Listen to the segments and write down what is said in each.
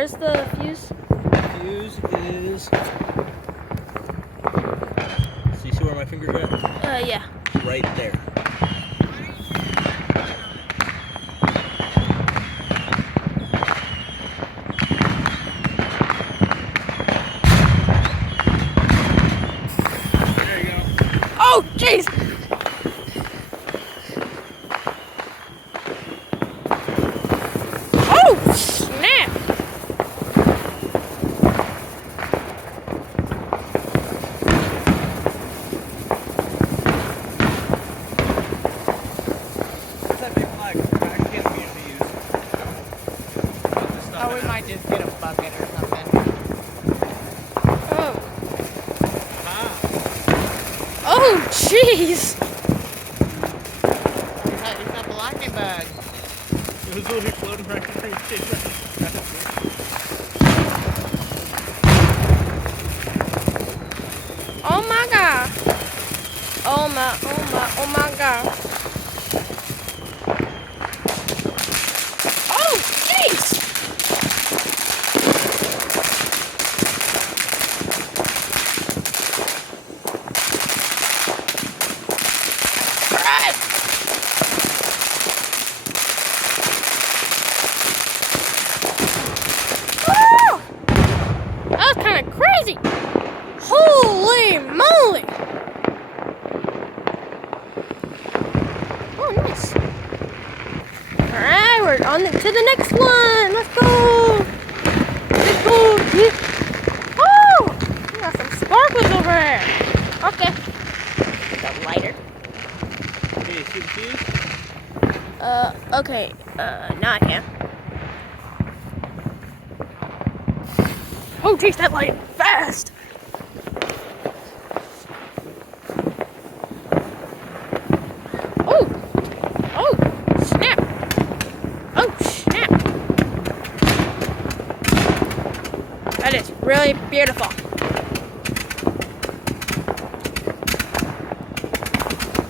Where's the fuse? Fuse is. So you see where my finger's at? Yeah. Right there. There you go. Oh, jeez! Oh, snap! What's that big flag? I can't be used. Oh, we might just get a bucket or something. Oh. Ah. Oh, jeez! It's a lightning bug. It was literally floating right there. Oh my god! Oh my god! Oh, jeez! Alright! Woo! That was kind of crazy! Holy moly! Oh, nice. Alright, we're on to the next one. Let's go. Let's go. Yeah. Oh, we got some sparkles over there. Okay. Get the lighter. Okay, see the fuse? Okay. Now I can. Oh, geez, that light fast. Oh! Oh! Snap! Oh, snap! That is really beautiful.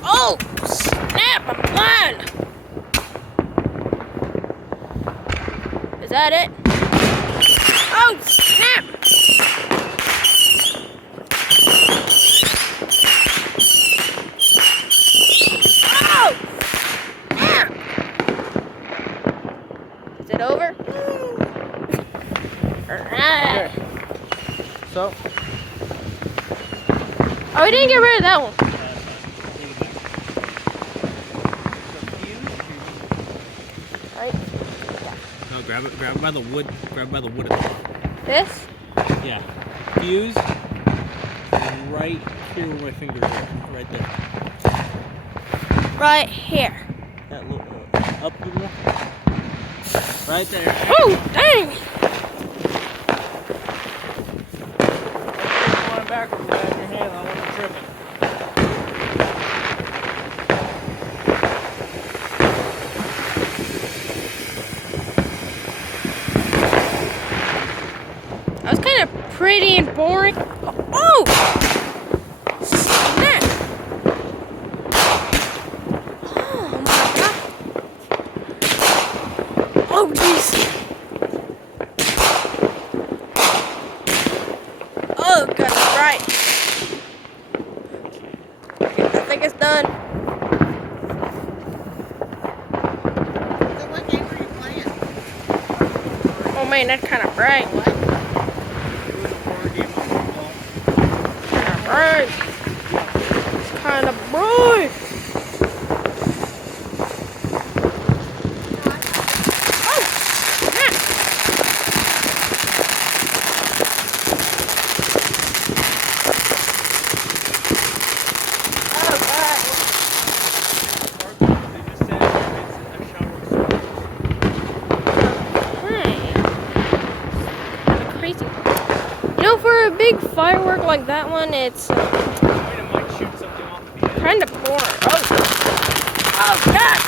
Oh! Snap! I'm blind! Is that it? Oh, snap! Oh! Snap! Is it over? Alright. So. Oh, we didn't get rid of that one. Right? No, grab it by the wood. Grab it by the wood. This? Yeah. Fuse. And right here where my fingers are. Right there. Right here. That little up a bit more. Right there. Oh, dang! Going backwards without your hand. I want to trip it. That was kind of pretty and boring. Oh! Snap! Oh my god! Oh jeez! Oh god, right. I think it's done. So what game were you playing? Oh man, that's kind of bright. Kind of bright. It's kind of bright. Oh, snap. Oh, God. Hey. Crazy. You know, for a big firework like that one, it's kind of boring. Oh, God.